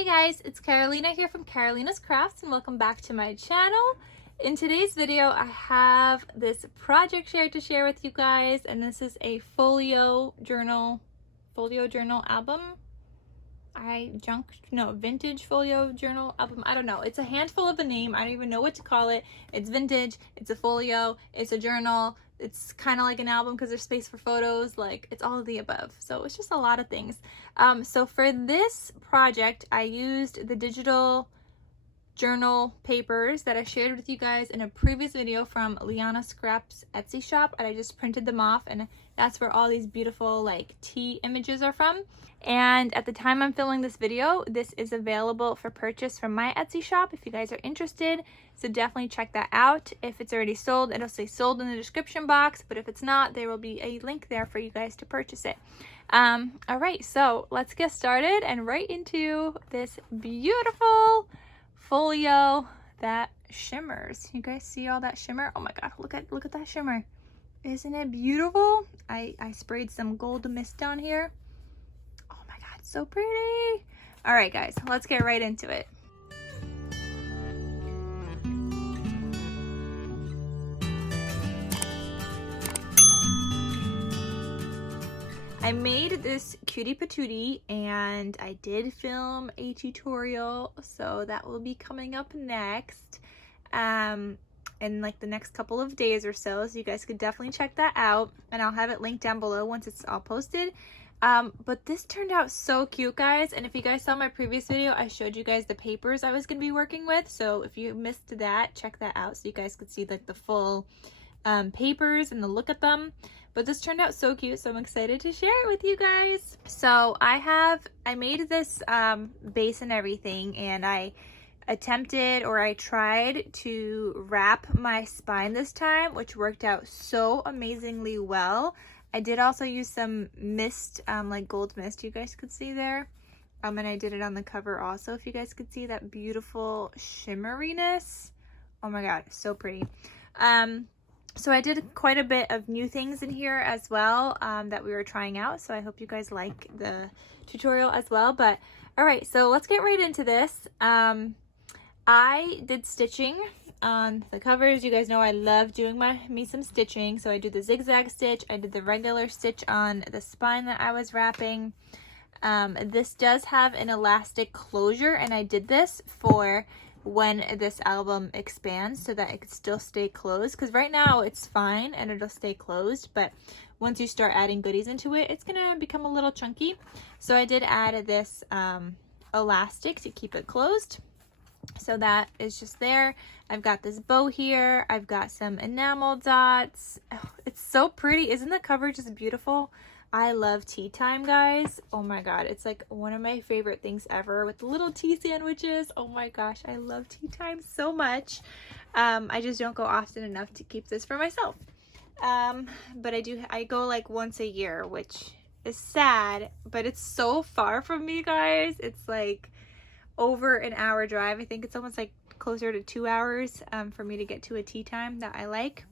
Hey guys, it's Carolina here from KarolinasKrafts and welcome back to my channel. In today's video, I have this project to share with you guys, and this is a Folio journal album. Vintage Folio journal album. I don't know. It's a handful of a name. I don't even know what to call it. It's vintage, it's a folio, it's a journal. It's kind of like an album because there's space for photos. Like, it's all of the above. So it's just a lot of things. So for this project, I used the digital journal papers that I shared with you guys in a previous video from KarolinasKrafts Etsy shop, and I just printed them off, and that's where all these beautiful like tea images are from. And at the time I'm filming this video, this is available for purchase from my Etsy shop if you guys are interested, so definitely check that out. If it's already sold, it'll say sold in the description box, but if it's not, there will be a link there for you guys to purchase it. All right, so let's get started and right into this beautiful folio that shimmers. You guys see all that shimmer? Oh my god, look at that shimmer. Isn't it beautiful? I sprayed some gold mist down here. Oh my god, so pretty. All right guys, let's get right into it. I made this cutie patootie and I did film a tutorial, so that will be coming up next in like the next couple of days or so you guys could definitely check that out, and I'll have it linked down below once it's all posted. But this turned out so cute, guys, and if you guys saw my previous video, I showed you guys the papers I was going to be working with, so if you missed that, check that out so you guys could see like the full papers and the look at them. But this turned out so cute, so I'm excited to share it with you guys. So I made this base and everything, and I tried to wrap my spine this time, which worked out so amazingly well. I did also use some mist, like gold mist you guys could see there. And I did it on the cover also, if you guys could see that beautiful shimmeriness. Oh my god, so pretty. So I did quite a bit of new things in here as well that we were trying out, so I hope you guys like the tutorial as well. But all right, so let's get right into this. I did stitching on the covers. You guys know I love doing me some stitching, so I do the zigzag stitch, I did the regular stitch on the spine that I was wrapping. This does have an elastic closure, and I did this for when this album expands so that it could still stay closed, because right now it's fine and it'll stay closed, but once you start adding goodies into it, it's gonna become a little chunky. So I did add this elastic to keep it closed, so that is just there. I've got this bow here, I've got some enamel dots. Oh, it's so pretty. Isn't the cover just beautiful? I love tea time, guys. Oh my god, it's like one of my favorite things ever with the little tea sandwiches. Oh my gosh, I love tea time so much. I just don't go often enough to keep this for myself. But I go like once a year, which is sad, but it's so far from me, guys. It's like over an hour drive. I think it's almost like closer to 2 hours for me to get to a tea time that I like.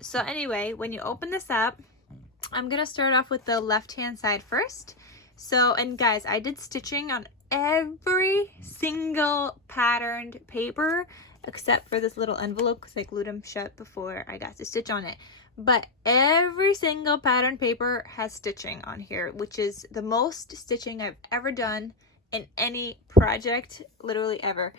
So anyway, when you open this up, I'm gonna start off with the left hand side first. So, and guys, I did stitching on every single patterned paper except for this little envelope because I glued them shut before I got to stitch on it. But every single patterned paper has stitching on here, which is the most stitching I've ever done in any project, literally ever.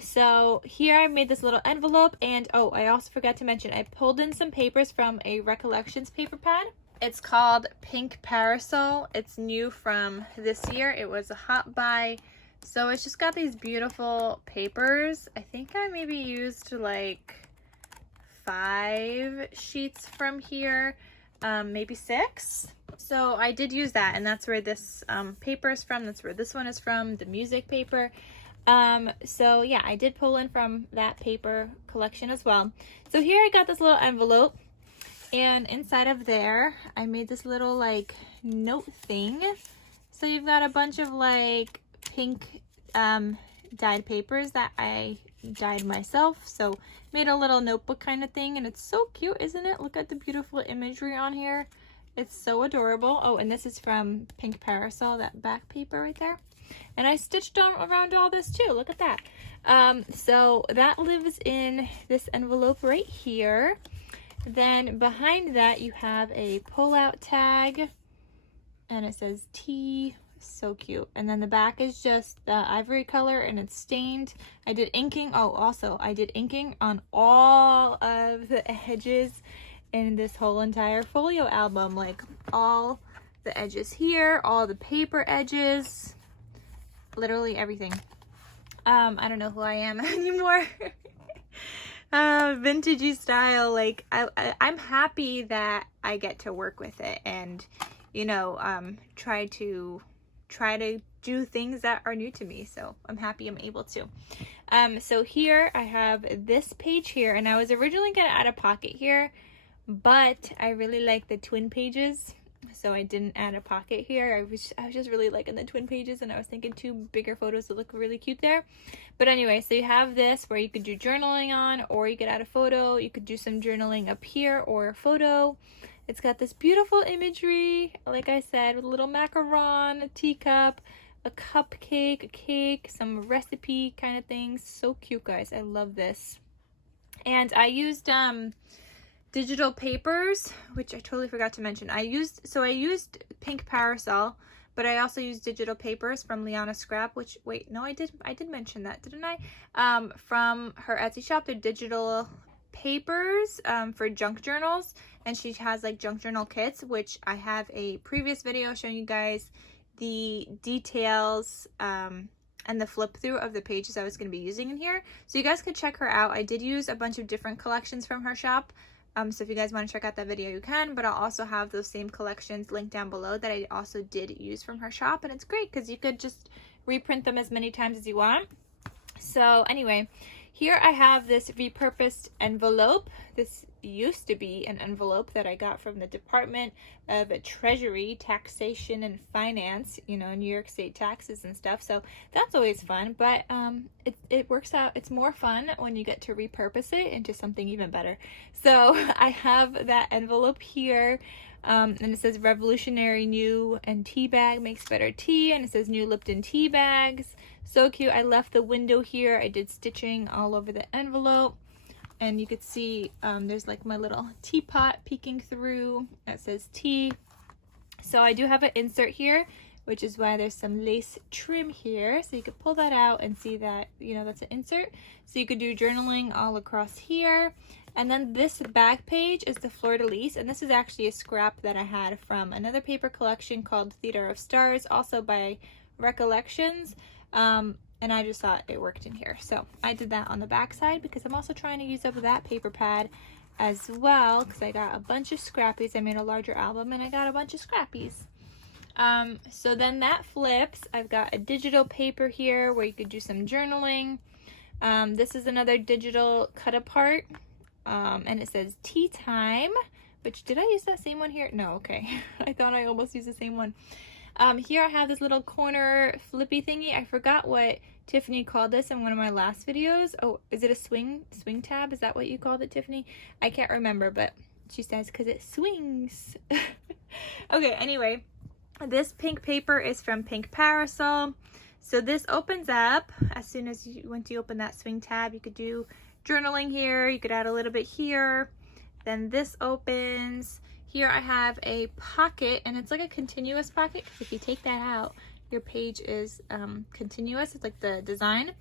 So here I made this little envelope, and oh, I also forgot to mention I pulled in some papers from a Recollections paper pad. It's called Pink Parasol. It's new from this year. It was a hot buy. So it's just got these beautiful papers. I think I maybe used like 5 sheets from here, maybe 6. So I did use that, and that's where this paper is from. That's where this one is from, the music paper. So yeah, I did pull in from that paper collection as well. So here I got this little envelope, and inside of there I made this little like note thing. So you've got a bunch of like pink dyed papers that I dyed myself, so made a little notebook kind of thing, and it's so cute, isn't it? Look at the beautiful imagery on here. It's so adorable. Oh, and this is from Pink Parasol, that back paper right there. And I stitched on around all this too. Look at that. So that lives in this envelope right here. Then behind that you have a pull-out tag, and it says T. So cute. And then the back is just the ivory color, and it's stained. I did inking. Oh, also I did inking on all of the edges in this whole entire folio album, like all the edges here, all the paper edges, literally everything. I don't know who I am anymore. Vintagey style. Like I'm happy that I get to work with it and, you know, try to do things that are new to me. So I'm happy I'm able to. So here I have this page here, and I was originally gonna add a pocket here, but I really like the twin pages, so I didn't add a pocket here. I was just really liking the twin pages, and I was thinking 2 bigger photos would look really cute there. But anyway, so you have this where you could do journaling on, or you could add a photo. You could do some journaling up here or a photo. It's got this beautiful imagery, like I said, with a little macaron, a teacup, a cupcake, a cake, some recipe kind of things. So cute, guys. I love this. And I used digital papers, which I totally forgot to mention. I used Pink Parasol, but I also used digital papers from Liana Scrap, which, wait, no, I did mention that, didn't I? From her Etsy shop. They're digital papers for junk journals, and she has like junk journal kits, which I have a previous video showing you guys the details and the flip through of the pages I was going to be using in here, so you guys could check her out. I did use a bunch of different collections from her shop, so if you guys want to check out that video, you can, but I'll also have those same collections linked down below that I also did use from her shop, and it's great because you could just reprint them as many times as you want. So anyway, here I have this repurposed envelope. This used to be an envelope that I got from the Department of Treasury, Taxation and Finance, you know, New York State taxes and stuff. So that's always fun, but it works out. It's more fun when you get to repurpose it into something even better. So I have that envelope here. And it says Revolutionary New and Tea Bag makes better tea, and it says New Lipton tea bags. So cute. I left the window here. I did stitching all over the envelope, and you could see there's like my little teapot peeking through that says tea. So I do have an insert here, which is why there's some lace trim here, so you could pull that out and see that, you know, that's an insert. So you could do journaling all across here. And then this back page is the fleur-de-lis, and this is actually a scrap that I had from another paper collection called Theater of Stars, also by Recollections, and I just thought it worked in here. So I did that on the back side because I'm also trying to use up that paper pad as well, because I got a bunch of scrappies. I made a larger album and I got a bunch of scrappies. So then that flips. I've got a digital paper here where you could do some journaling. This is another digital cut apart. And it says tea time, which, did I use that same one here? No, okay. I thought I almost used the same one. Here I have this little corner flippy thingy. I forgot what Tiffany called this in one of my last videos. Oh, is it a swing tab? Is that what you called it, Tiffany? I can't remember, but she says because it swings. Okay, anyway, this pink paper is from Pink Parasol. So this opens up as soon as once you open that swing tab, you could do journaling here. You could add a little bit here. Then this opens. Here I have a pocket, and it's like a continuous pocket. If you take that out, your page is continuous. It's like the design.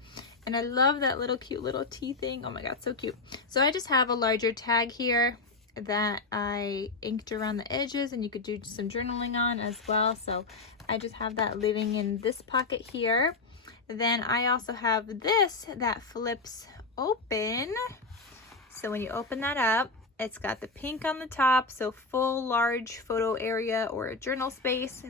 And I love that little cute little tea thing. Oh my god, so cute. So I just have a larger tag here that I inked around the edges, and you could do some journaling on as well. So I just have that living in this pocket here. Then I also have this that flips open. So when you open that up, it's got the pink on the top, so full large photo area or a journal space,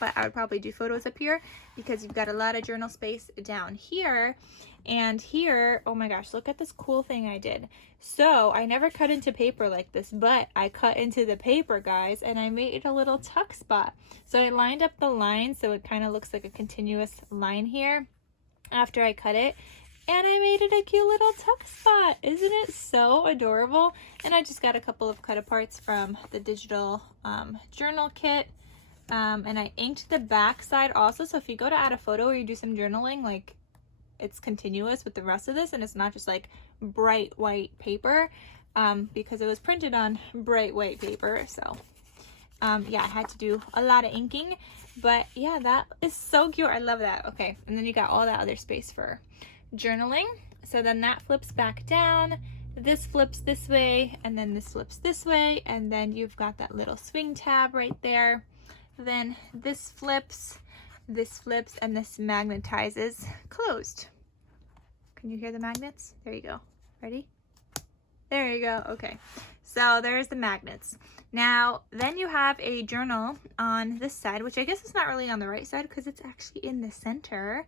but I would probably do photos up here because you've got a lot of journal space down here. And here, oh my gosh, look at this cool thing I did. So I never cut into paper like this, but I cut into the paper, guys, and I made a little tuck spot. So I lined up the line so it kind of looks like a continuous line here after I cut it. And I made it a cute little tuck spot. Isn't it so adorable? And I just got a couple of cut aparts from the digital journal kit. And I inked the back side also, so if you go to add a photo or you do some journaling, like it's continuous with the rest of this and it's not just like bright white paper, because it was printed on bright white paper. So yeah, I had to do a lot of inking, but yeah, that is so cute. I love that. Okay, and then you got all that other space for journaling. So then that flips back down, this flips this way, and then this flips this way, and then you've got that little swing tab right there. Then this flips, and this magnetizes closed. Can you hear the magnets? There you go. Ready? There you go. Okay, so there's the magnets. Now, then you have a journal on this side, which I guess is not really on the right side because it's actually in the center.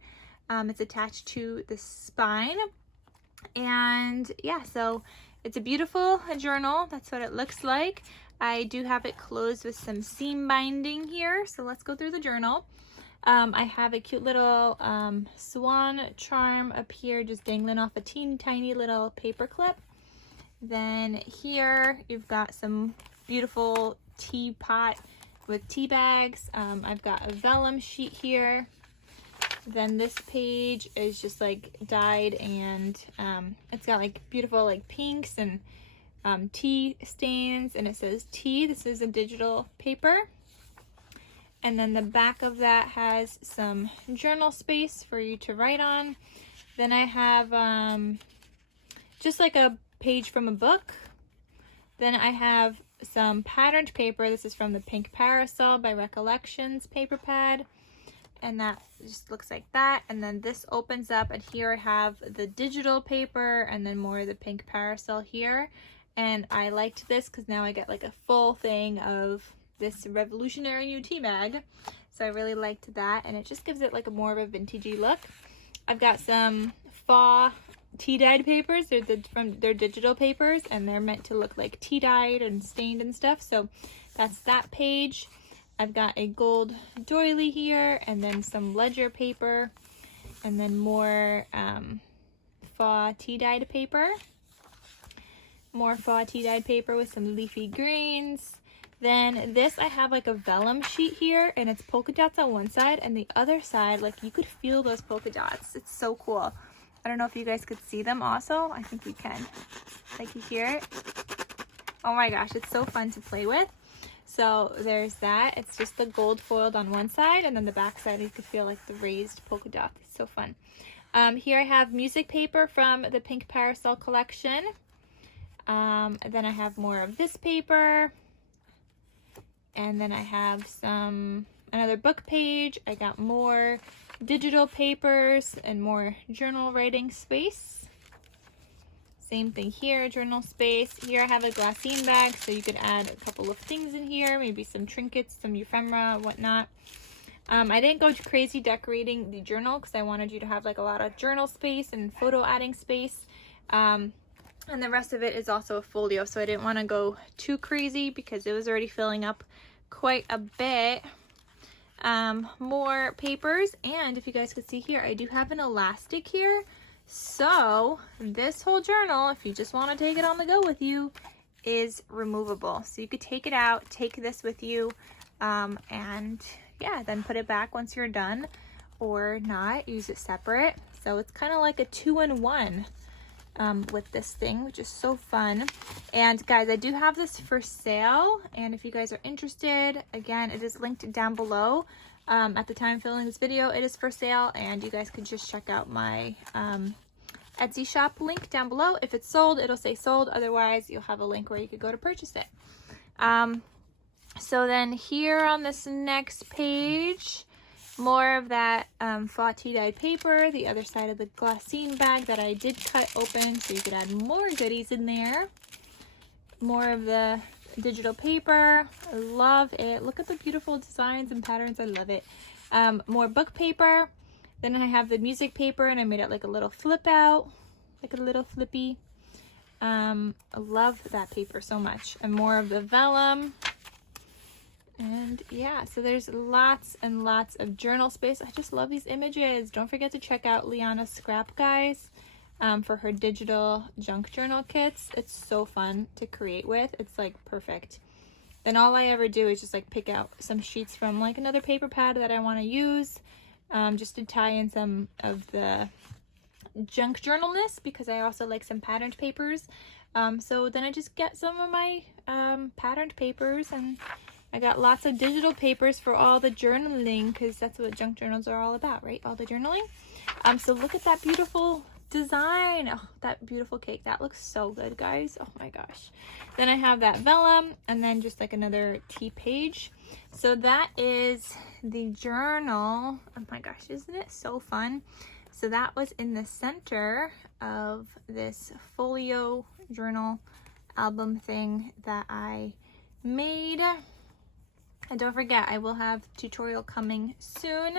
It's attached to the spine. And yeah, so it's a beautiful journal. That's what it looks like. I do have it closed with some seam binding here. So let's go through the journal. I have a cute little swan charm up here, just dangling off a teeny tiny little paper clip. Then here you've got some beautiful teapot with tea bags. I've got a vellum sheet here. Then this page is just like dyed, and it's got like beautiful like pinks and tea stains, and it says tea. This is a digital paper. And then the back of that has some journal space for you to write on. Then I have just like a page from a book. Then I have some patterned paper. This is from the Pink Parasol by Recollections paper pad. And that just looks like that. And then this opens up, and here I have the digital paper and then more of the Pink Parasol here. And I liked this because now I get like a full thing of this revolutionary new tea bag. So I really liked that, and it just gives it like a more of a vintagey look. I've got some FAVE tea dyed papers. They're digital papers, and they're meant to look like tea dyed and stained and stuff. So that's that page. I've got a gold doily here, and then some ledger paper, and then more FAVE tea dyed paper. More FAVE tea dyed paper with some leafy greens. Then this, I have like a vellum sheet here, and it's polka dots on one side, and the other side, like you could feel those polka dots. It's so cool. I don't know if you guys could see them also. I think you can. Like you hear it. Oh my gosh, it's so fun to play with. So there's that. It's just the gold foiled on one side, and then the back side you could feel like the raised polka dots. It's so fun. Here I have music paper from the Pink Parasol collection. Then I have more of this paper. And then I have another book page. I got more digital papers and more journal writing space. Same thing here, journal space. Here I have a glassine bag, so you could add a couple of things in here, maybe some trinkets, some ephemera, whatnot. I didn't go crazy decorating the journal because I wanted you to have like a lot of journal space and photo adding space. And the rest of it is also a folio, so I didn't want to go too crazy because it was already filling up quite a bit. More papers, and if you guys could see here, I do have an elastic here. So this whole journal, if you just want to take it on the go with you, is removable. So you could take it out, take this with you, and yeah, then put it back once you're done, or not, use it separate. So it's kind of like a 2-in-1 with this thing, which is so fun. And guys, I do have this for sale, and if you guys are interested, again, it is linked down below. At the time of filming this video, it is for sale, and you guys can just check out my Etsy shop link down below. If it's sold, it'll say sold. Otherwise, you'll have a link where you could go to purchase it. So then here on this next page, more of that FAVE tea dyed paper, the other side of the glassine bag that I did cut open, so you could add more goodies in there. More of the digital paper. I love it. Look at the beautiful designs and patterns. I love it. More book paper. Then I have the music paper, and I made it like a little flip out, like a little flippy. I love that paper so much. And more of the vellum. And yeah, so there's lots and lots of journal space. I just love these images. Don't forget to check out Liana's scrap, guys, for her digital junk journal kits. It's so fun to create with. It's like perfect. then all I ever do is just like pick out some sheets from like another paper pad that I want to use, just to tie in some of the junk journalness, because I also like some patterned papers. So then I just get some of my patterned papers, and I got lots of digital papers for all the journaling, because that's what junk journals are all about, right? All the journaling. So look at that beautiful design. Oh, that beautiful cake. That looks so good, guys. Oh my gosh. Then I have that vellum, and then just like another tea page. So that is the journal. Oh my gosh, isn't it so fun? So that was in the center of this folio journal album thing that I made. And don't forget, I will have tutorial coming soon.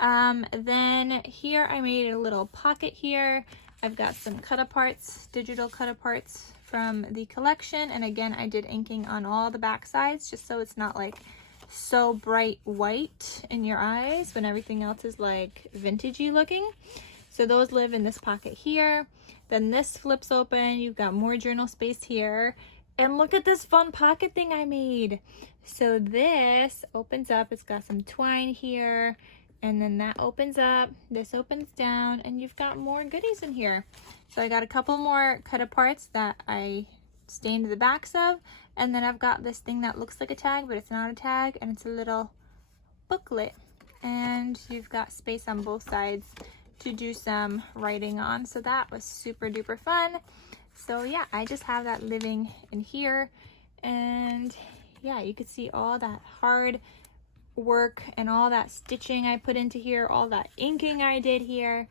Then here I made a little pocket here. I've got some cut-aparts, digital cut-aparts from the collection. And again, I did inking on all the back sides, just so it's not like so bright white in your eyes when everything else is like vintagey looking. So those live in this pocket here. Then this flips open. You've got more journal space here. And look at this fun pocket thing I made. So this opens up. It's got some twine here. And then that opens up. This opens down. And you've got more goodies in here. So I got a couple more cut-aparts that I stained the backs of. And then I've got this thing that looks like a tag, but it's not a tag. And it's a little booklet. And you've got space on both sides to do some writing on. So that was super duper fun. So yeah, I just have that living in here. And yeah, you could see all that hard work and all that stitching I put into here, all that inking I did here.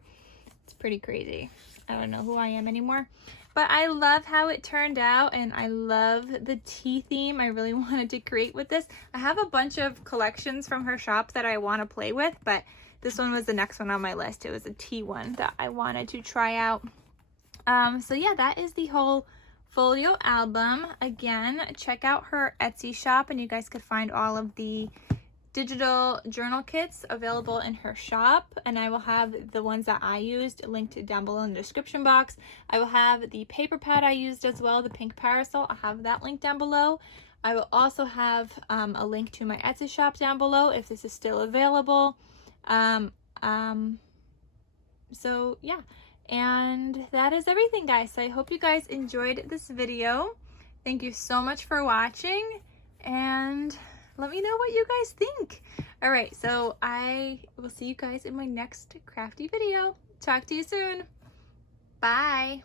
It's pretty crazy. I don't know who I am anymore. But I love how it turned out, and I love the tea theme I really wanted to create with this. I have a bunch of collections from her shop that I want to play with, but this one was the next one on my list. It was a tea one that I wanted to try out. So yeah, that is the whole folio album. Again, check out her Etsy shop, and you guys could find all of the digital journal kits available in her shop, and I will have the ones that I used linked down below in the description box. I will have the paper pad I used as well, the Pink Parasol. I'll have that link down below. I will also have a link to my Etsy shop down below if this is still available. So yeah, and that is everything, guys. So I hope you guys enjoyed this video. Thank you so much for watching, and let me know what you guys think. All right, so I will see you guys in my next crafty video. Talk to you soon. Bye.